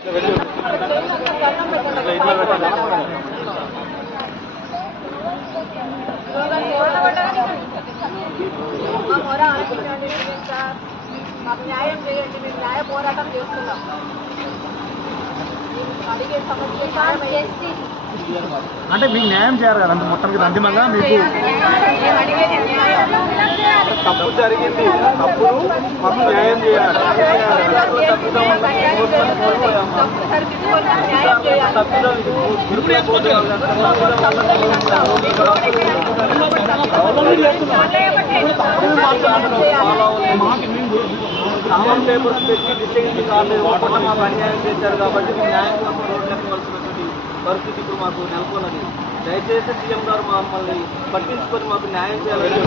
మాకు న్యాయం చేయండి, మేము న్యాయ పోరాటం చేస్తున్నాం. అడిగే సమస్య అంటే మీకు న్యాయం చేయాలి కదా, మొత్తానికి అంతిమంగా మీకు తప్పు జరిగింది, తప్పుడు మాకు న్యాయం చేయాలి. కామన్ పేపర్స్ పెట్టి డిస్టింగ్ కాలేదు మాకు అన్యాయం చేశారు కాబట్టి మేము న్యాయంగా రోడ్లెక్కవలసినటువంటి పరిస్థితి ఇప్పుడు మాకు నెలకొన్నది. దయచేసి సీఎం గారు మమ్మల్ని పట్టించుకొని మాకు న్యాయం చేయాలని